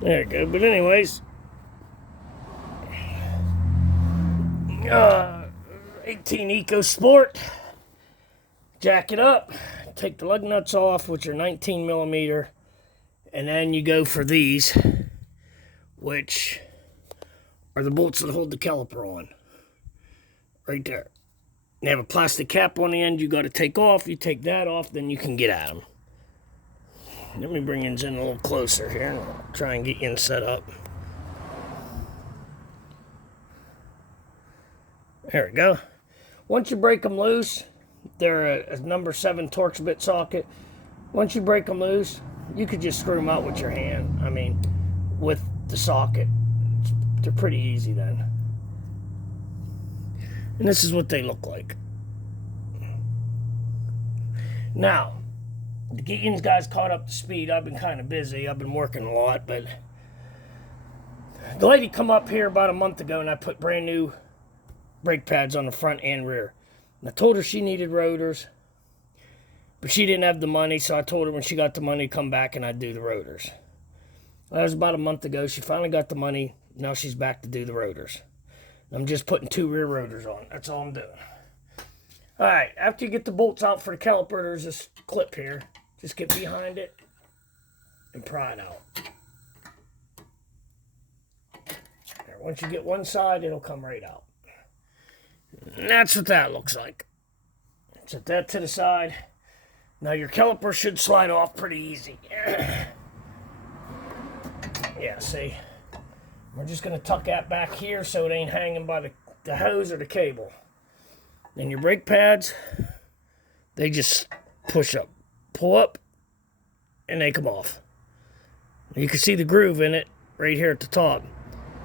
There you go. But anyways, 18 EcoSport. Jack it up. Take the lug nuts off, which are 19 millimeter. And then you go for these, which are the bolts that hold the caliper on. Right there. They have a plastic cap on the end you got to take off. You take that off, then you can get at them. Let me bring these in a little closer here and I'll try and get you set up. There we go. Once you break them loose, they're a number 7 Torx bit socket. Once you break them loose, you could just screw them out with your hand. I mean, with the socket. They're pretty easy then. And this is what they look like. Now, to get you guys caught up to speed, I've been kind of busy. I've been working a lot, but the lady come up here about a month ago and I put brand new brake pads on the front and rear. And I told her she needed rotors, but she didn't have the money, so I told her when she got the money, come back and I'd do the rotors. That was about a month ago. She finally got the money. Now she's back to do the rotors. I'm just putting 2 rear rotors on. That's all I'm doing. All right, after you get the bolts out for the caliper, there's this clip here. Just get behind it and pry it out. There, once you get one side, it'll come right out. And that's what that looks like. Set that to the side. Now your caliper should slide off pretty easy. Yeah, see? We're just going to tuck that back here so it ain't hanging by the hose or the cable. Then your brake pads, they just push up, pull up, and they come off. You can see the groove in it right here at the top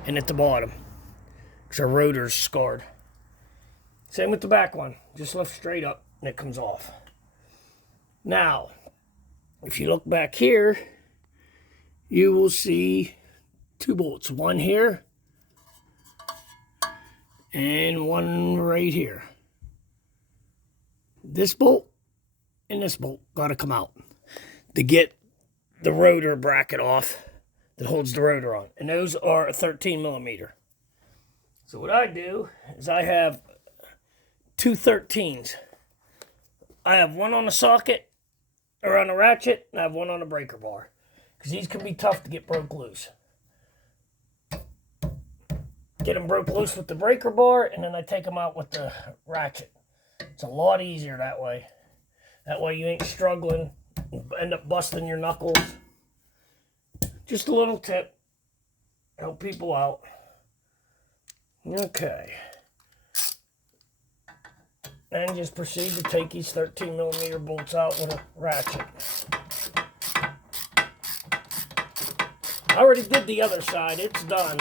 and at the bottom, because our rotor's scarred. Same with the back one. Just lift straight up and it comes off. Now, if you look back here, you will see 2 bolts. One here and one right here. This bolt and this bolt got to come out to get the rotor bracket off that holds the rotor on. And those are a 13 millimeter. So what I do is I have 2 13s. I have one on the socket or on the ratchet, and I have one on the breaker bar. Because these can be tough to get broke loose. Get them broke loose with the breaker bar, and then I take them out with the ratchet. It's a lot easier that way. That way you ain't struggling and end up busting your knuckles. Just a little tip. Help people out. Okay. And just proceed to take these 13 millimeter bolts out with a ratchet. I already did the other side. It's done.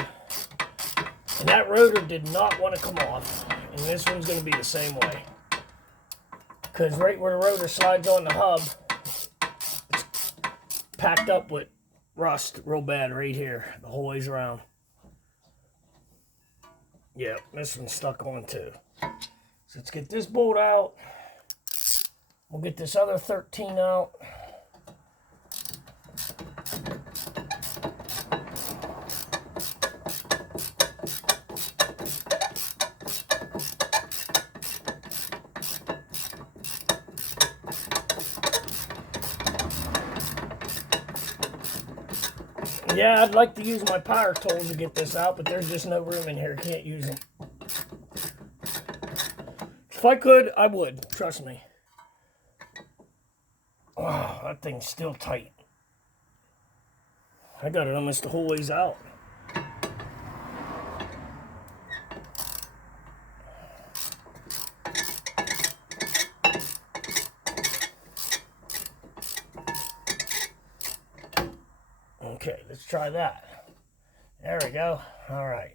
And that rotor did not want to come off. And this one's going to be the same way. Because right where the rotor slides on the hub, it's packed up with rust real bad right here, the whole ways around. Yep, this one's stuck on too. So let's get this bolt out. We'll get this other 13 out. Yeah, I'd like to use my power tools to get this out, but there's just no room in here. Can't use them. If I could, I would. Trust me. Oh, that thing's still tight. I got it almost the whole ways out. Okay, let's try that. There we go. All right.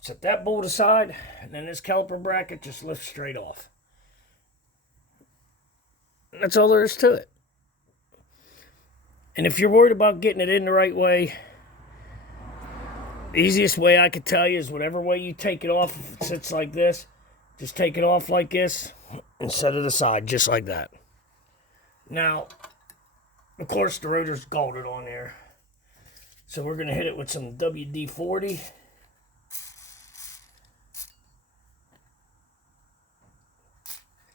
Set that bolt aside, and then this caliper bracket just lifts straight off. That's all there is to it. And if you're worried about getting it in the right way, the easiest way I could tell you is whatever way you take it off, if it sits like this, just take it off like this and set it aside just like that. Now, of course, the rotor's galded on there. So we're going to hit it with some WD-40.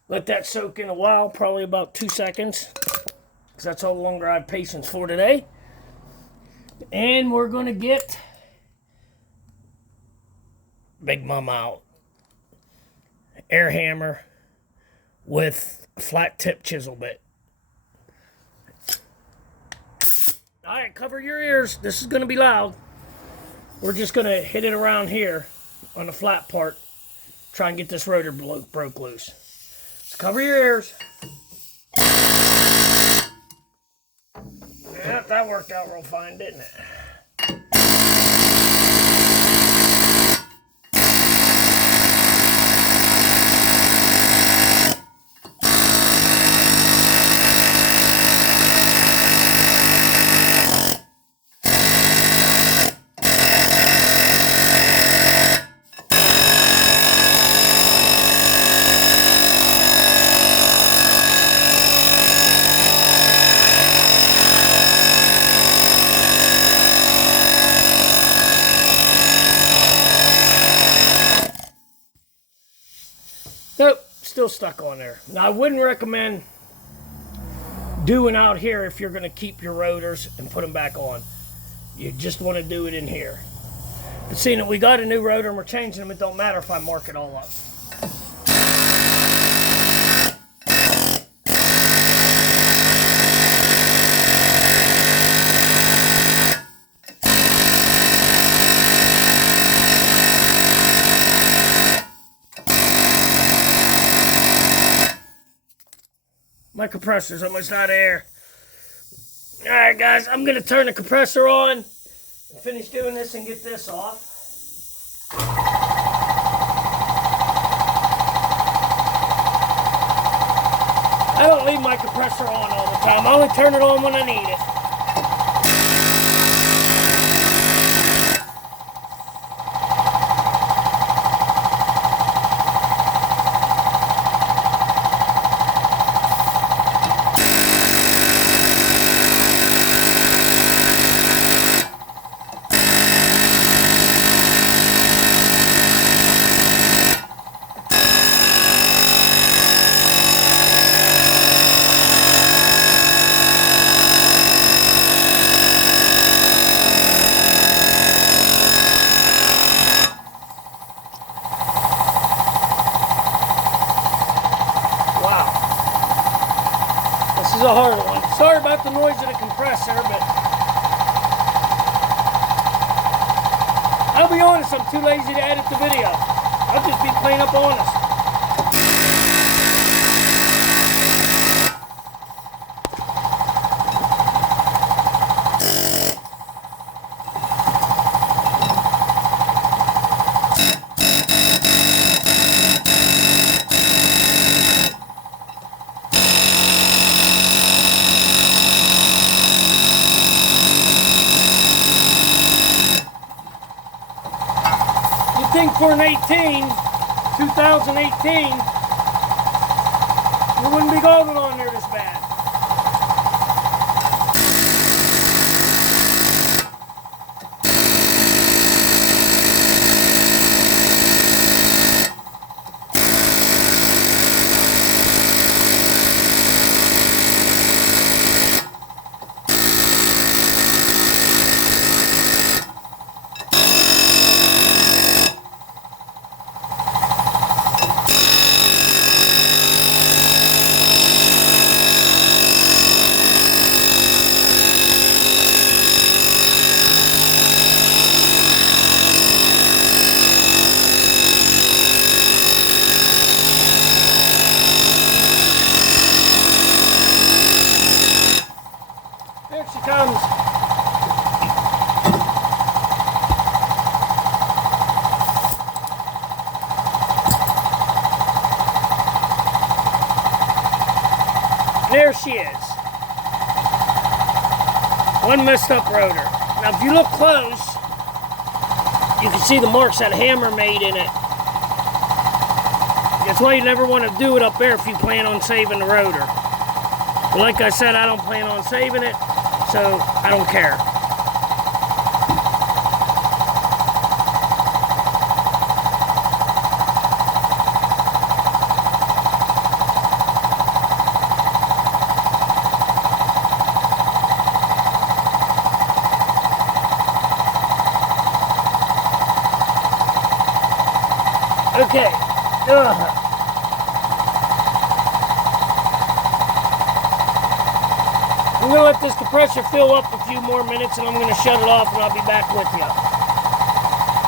Let that soak in a while, probably about 2 seconds, because that's how longer I have patience for today. And we're going to get Big Mama out. Air hammer with a flat tip chisel bit. Alright, cover your ears. This is going to be loud. We're just going to hit it around here on the flat part. Try and get this rotor broke loose. So cover your ears. Yeah, that worked out real fine, didn't it? Nope, still stuck on there. Now, I wouldn't recommend doing out here if you're going to keep your rotors and put them back on. You just want to do it in here. But seeing that we got a new rotor and we're changing them, it don't matter if I mark it all up. My compressor's almost out of air. Alright guys, I'm going to turn the compressor on and finish doing this and get this off. I don't leave my compressor on all the time. I only turn it on when I need it. This is a hard one. Sorry about the noise of the compressor, but I'll be honest, I'm too lazy to edit the video. I'll just be plain up honest. Think for an 2018, we wouldn't be going on there this bad. There she comes. There she is. One messed up rotor. Now if you look close, you can see the marks that hammer made in it. That's why you never want to do it up there if you plan on saving the rotor. But like I said, I don't plan on saving it, so I don't care. Okay. I'm going to let this compressor fill up a few more minutes and I'm going to shut it off and I'll be back with you.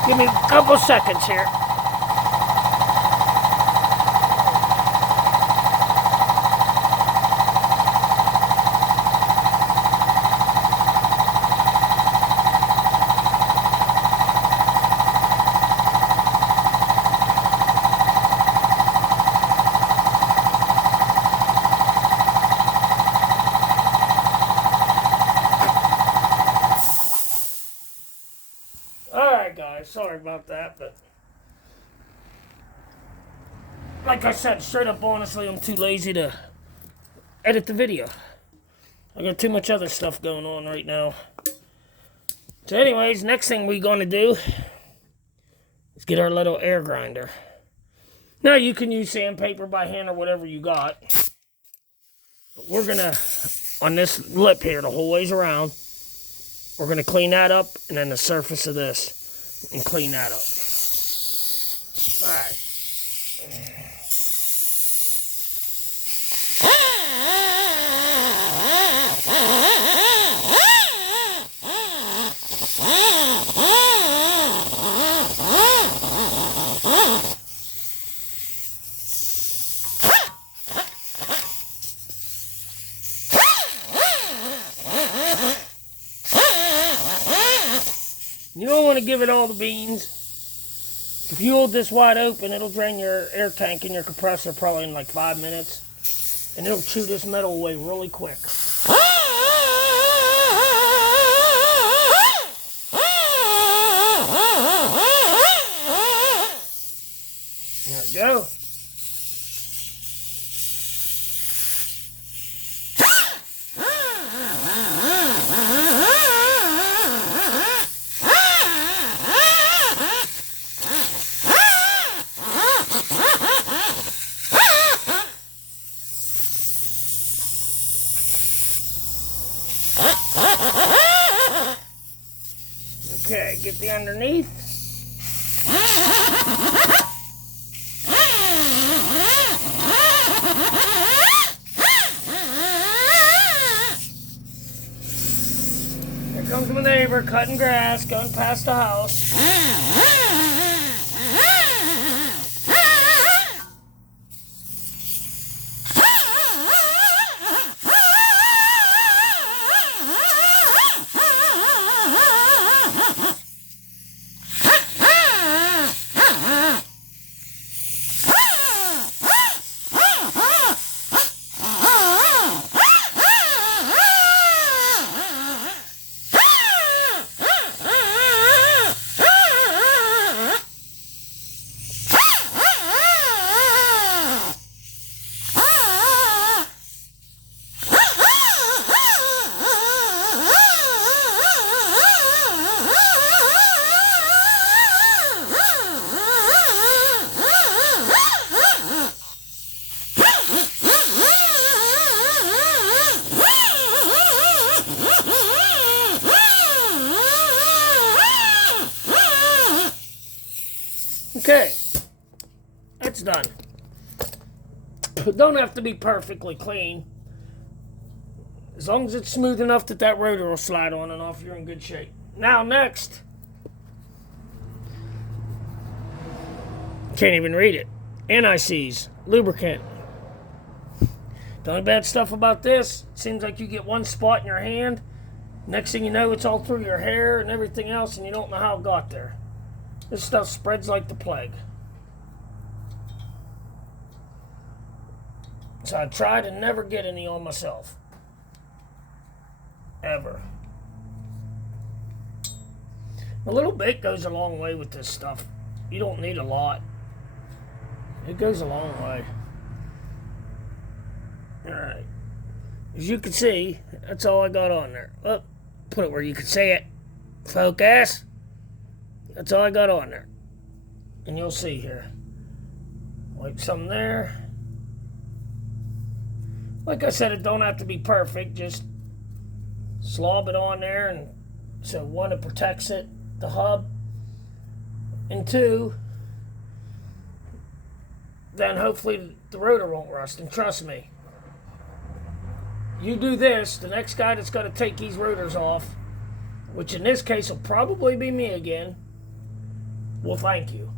Give me a couple seconds here. Alright guys, sorry about that, but like I said, straight up honestly, I'm too lazy to edit the video. I got too much other stuff going on right now. So anyways, next thing we're going to do is get our little air grinder. Now you can use sandpaper by hand or whatever you got. But we're going to, on this lip here, the whole ways around, we're going to clean that up, and then the surface of this, and clean that up. Alright. You don't want to give it all the beans. If you hold this wide open, it'll drain your air tank in your compressor probably in like 5 minutes. And it'll chew this metal away really quick. There we go. Okay, get the underneath. Here comes my neighbor cutting grass, going past the house. Okay, that's done. It don't have to be perfectly clean. As long as it's smooth enough that that rotor will slide on and off, you're in good shape. Now next, can't even read it. NICs, lubricant. The only bad stuff about this, it seems like you get one spot in your hand. Next thing you know, it's all through your hair and everything else, and you don't know how it got there. This stuff spreads like the plague. So I try to never get any on myself. Ever. A little bit goes a long way with this stuff. You don't need a lot. It goes a long way. Alright. As you can see, that's all I got on there. Oh, put it where you can see it. Focus. That's all I got on there. And you'll see here. Wipe some there. Like I said, it don't have to be perfect. Just slob it on there. And so one, it protects it, the hub. And two, then hopefully the rotor won't rust. And trust me, you do this, the next guy that's going to take these rotors off, which in this case will probably be me again, will thank you.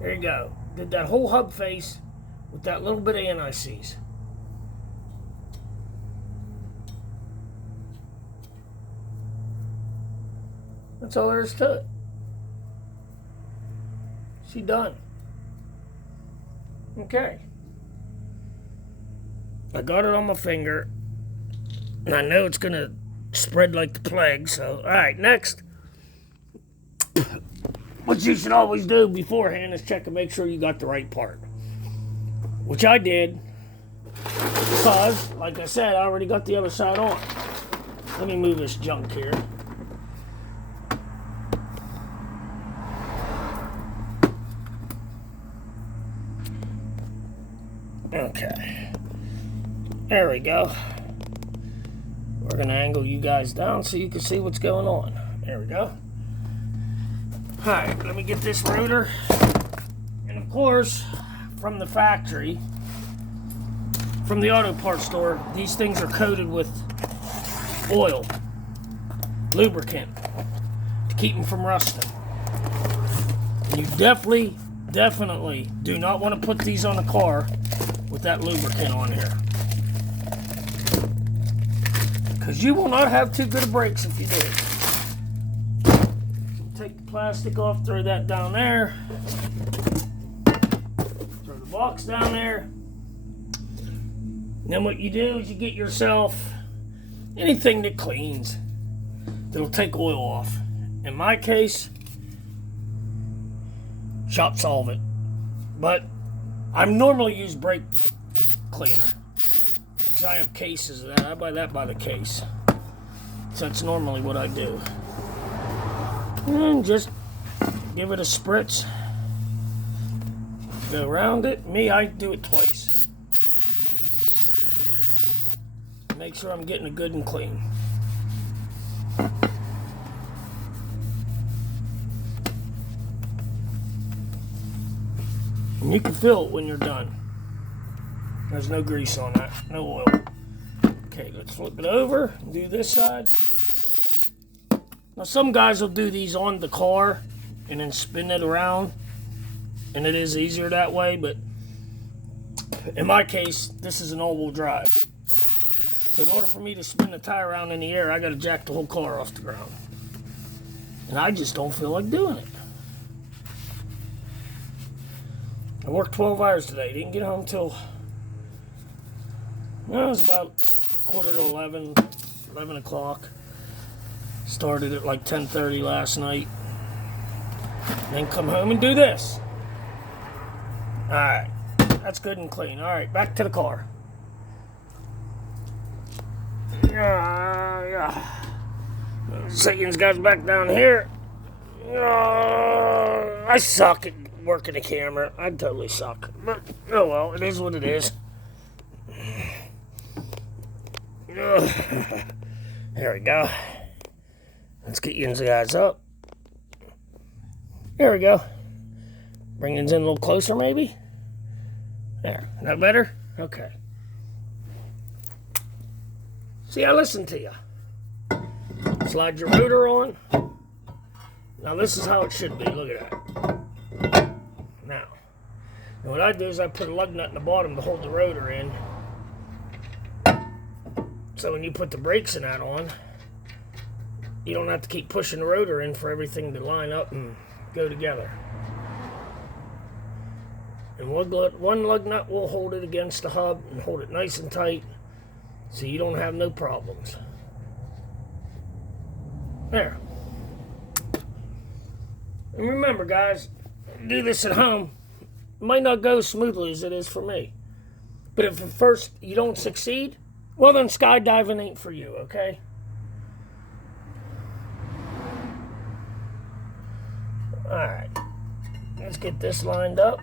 There you go. Did that whole hub face with that little bit of anti-seize. That's all there is to it. She done. Okay. I got it on my finger, and I know it's gonna spread like the plague, so alright, next. What you should always do beforehand is check and make sure you got the right part. Which I did, because, like I said, I already got the other side on. Let me move this junk here. Okay. There we go. We're going to angle you guys down so you can see what's going on. There we go. Alright, let me get this rotor. And of course, from the factory, from the auto parts store, these things are coated with oil, lubricant, to keep them from rusting. And you definitely do not want to put these on the car with that lubricant on here. Because you will not have too good of brakes if you do. Take the plastic off, throw that down there. Throw the box down there. And then what you do is you get yourself anything that cleans, that'll take oil off. In my case, Shop Solvent. But I normally use brake cleaner. So I have cases of that. I buy that by the case. So that's normally what I do. And just give it a spritz. Go around it. Me, I do it twice. Make sure I'm getting it good and clean. And you can feel it when you're done. There's no grease on that, no oil. Okay, let's flip it over and do this side. Now some guys will do these on the car and then spin it around, and it is easier that way, but in my case, this is an all-wheel drive. So in order for me to spin the tire around in the air, I gotta jack the whole car off the ground. And I just don't feel like doing it. I worked 12 hours today, didn't get home till, well, it was about 11 o'clock. Started at like 10:30 last night. Then come home and do this. Alright, that's good and clean. Alright, back to the car. Satan's got back down here. I suck at working the camera. I totally suck. But, oh well, it is what it is. There we go. Let's get you guys up. There we go. Bring these in a little closer, maybe. There. That better? Okay. See, I listened to you. Slide your rotor on. Now this is how it should be. Look at that. Now, what I do is I put a lug nut in the bottom to hold the rotor in. So when you put the brakes in that on, you don't have to keep pushing the rotor in for everything to line up and go together. And one lug nut will hold it against the hub and hold it nice and tight so you don't have no problems. There. And remember, guys, do this at home. It might not go as smoothly as it is for me. But if at first you don't succeed, well then skydiving ain't for you, okay? Alright, let's get this lined up.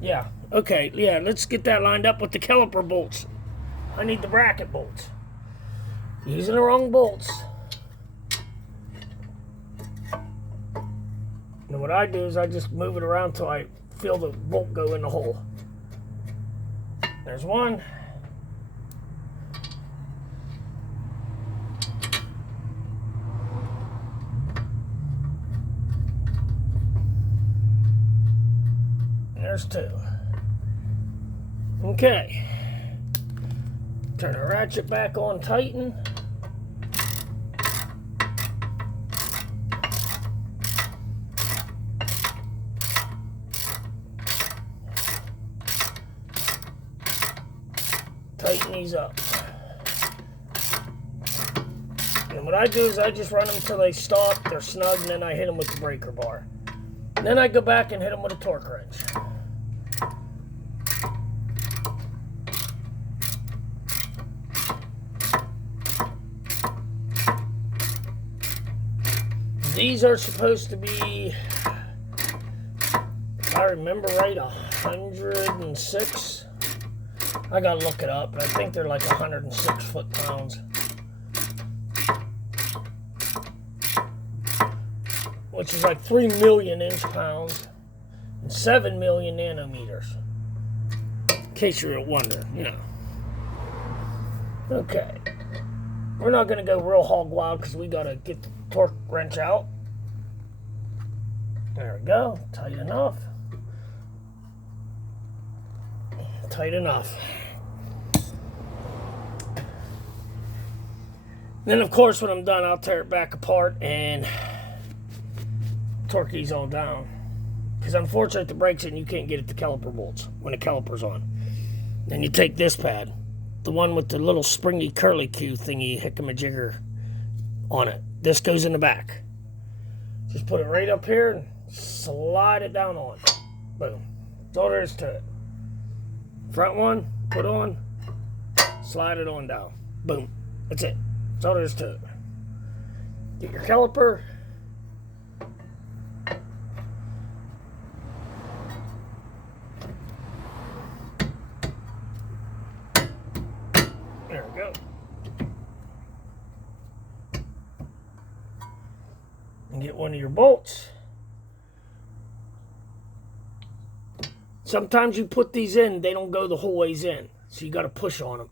Yeah, okay, yeah, let's get that lined up with the caliper bolts. I need the bracket bolts. Using the wrong bolts. And what I do is I just move it around till I feel the bolt go in the hole. There's one. There's two. Okay. Turn the ratchet back on, tighten. Tighten these up. And what I do is I just run them until they stop, they're snug, and then I hit them with the breaker bar. And then I go back and hit them with a torque wrench. These are supposed to be, if I remember right, 106. I gotta look it up, but I think they're like 106 foot-pounds. Which is like 3 million inch-pounds and 7 million nanometers. In case you're wondering, you know. Okay. We're not gonna go real hog wild because we gotta get the torque wrench out. There we go. Tight enough. Tight enough. Then, of course, when I'm done, I'll tear it back apart and torque these all down. Because unfortunately, if the brake's in, you can't get at the caliper bolts when the caliper's on. Then you take this pad, the one with the little springy curly Q thingy, hickam-a-jigger on it. This goes in the back. Just put it right up here and slide it down on. Boom. That's all there is to it. Front one, put on, slide it on down. Boom. That's it. That's all there is to it. Get your caliper. There we go. And get one of your bolts. Sometimes you put these in, they don't go the whole ways in. So you got to push on them.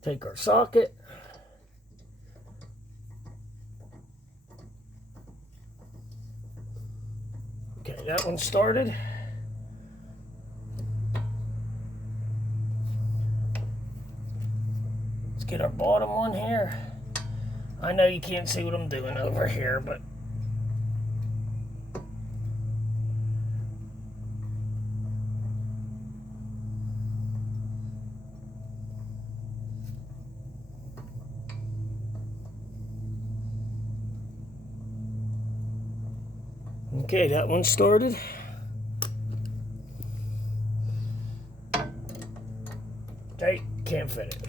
Take our socket. Okay, that one started. Let's get our bottom one here. I know you can't see what I'm doing over here, but okay, that one started. Okay, can't fit it.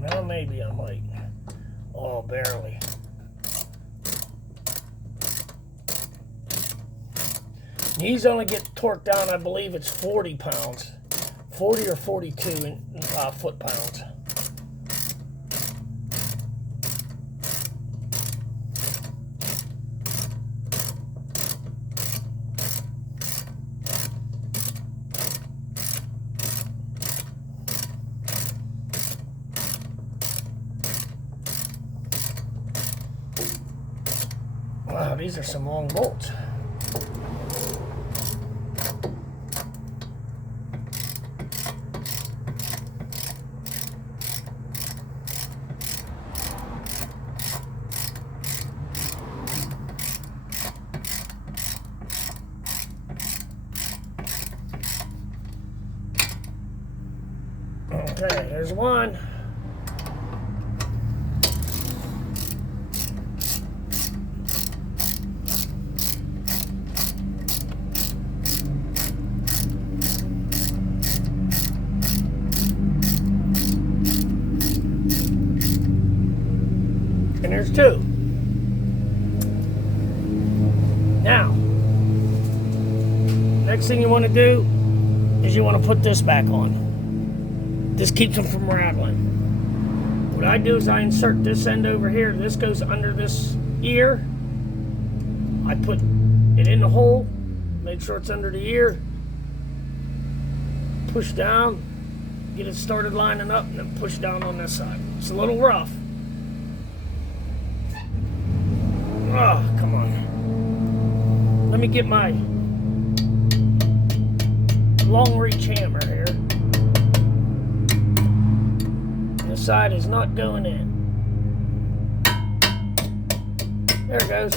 Now maybe I might. Oh, barely. These only get torqued down, I believe it's 40 pounds. 40 or 42 foot-pounds. Wow, these are some long bolts. Okay, here's one. And there's two. Now, next thing you want to do is you want to put this back on. This keeps them from rattling. What I do is I insert this end over here. This goes under this ear. I put it in the hole, make sure it's under the ear, push down, get it started lining up, and then push down on this side. It's a little rough. Oh, come on. Let me get my long reach hammer here. This side is not going in. There it goes.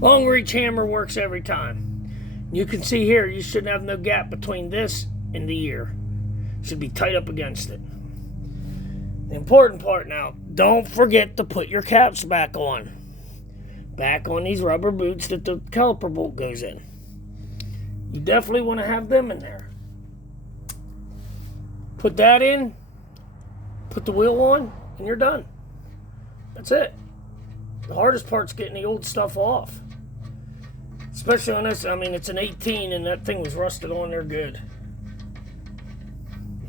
Long reach hammer works every time. You can see here, you shouldn't have no gap between this and the ear. Should be tight up against it. The important part now, don't forget to put your caps back on. Back on these rubber boots that the caliper bolt goes in. You definitely want to have them in there. Put that in, put the wheel on, and you're done. That's it. The hardest part's getting the old stuff off. Especially on this, I mean, it's an 18 and that thing was rusted on there good.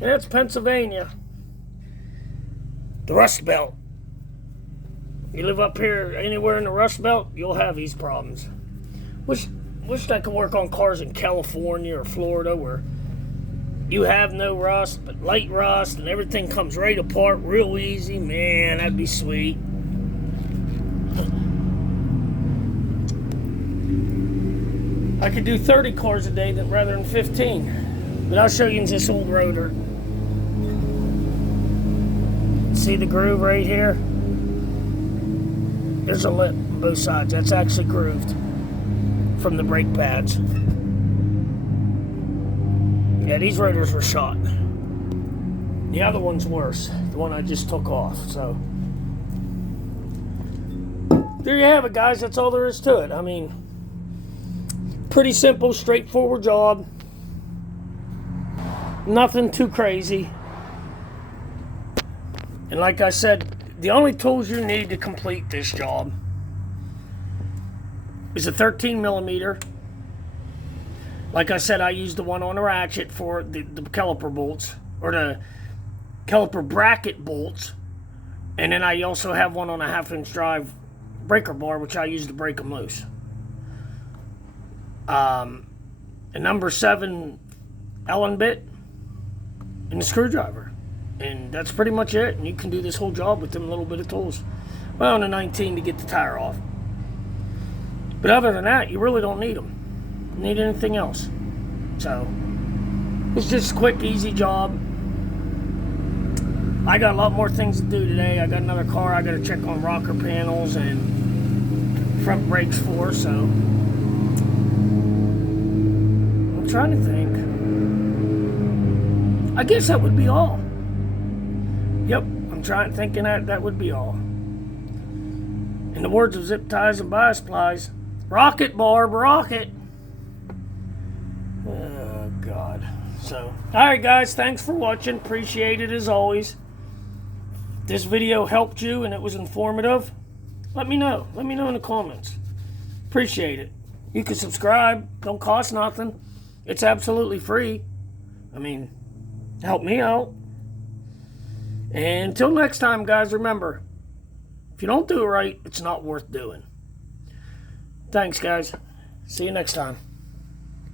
And that's Pennsylvania. The Rust Belt. You live up here anywhere in the Rust Belt, you'll have these problems. Wish I could work on cars in California or Florida where you have no rust, but light rust, and everything comes right apart real easy. Man, that'd be sweet. I could do 30 cars a day rather than 15. But I'll show you this old rotor. See the groove right here? There's a lip on both sides. That's actually grooved from the brake pads. Yeah, these rotors were shot. The other one's worse. The one I just took off. So there you have it, guys. That's all there is to it. I mean, pretty simple, straightforward job. Nothing too crazy. And like I said, the only tools you need to complete this job is a 13 millimeter. Like I said, I used the one on the ratchet for the caliper bolts, or the caliper bracket bolts. And then I also have one on a 1/2-inch drive breaker bar, which I use to break them loose. A number 7 Allen bit and a screwdriver. And that's pretty much it. And you can do this whole job with them little bit of tools. Well, and a 19 to get the tire off. But other than that, you really don't need them. Need anything else. So it's just a quick, easy job. I got a lot more things to do today. I got another car I got to check on rocker panels and front brakes for, so I'm trying to think. I guess that would be all. Yep, I'm thinking that would be all. In the words of Zip Ties and Bias Plies, rocket, Barb, rocket. Oh, God. So, alright guys, thanks for watching. Appreciate it as always. If this video helped you and it was informative, let me know. Let me know in the comments. Appreciate it. You can subscribe. Don't cost nothing. It's absolutely free. I mean, help me out. And until next time, guys, remember, if you don't do it right, it's not worth doing. Thanks, guys. See you next time.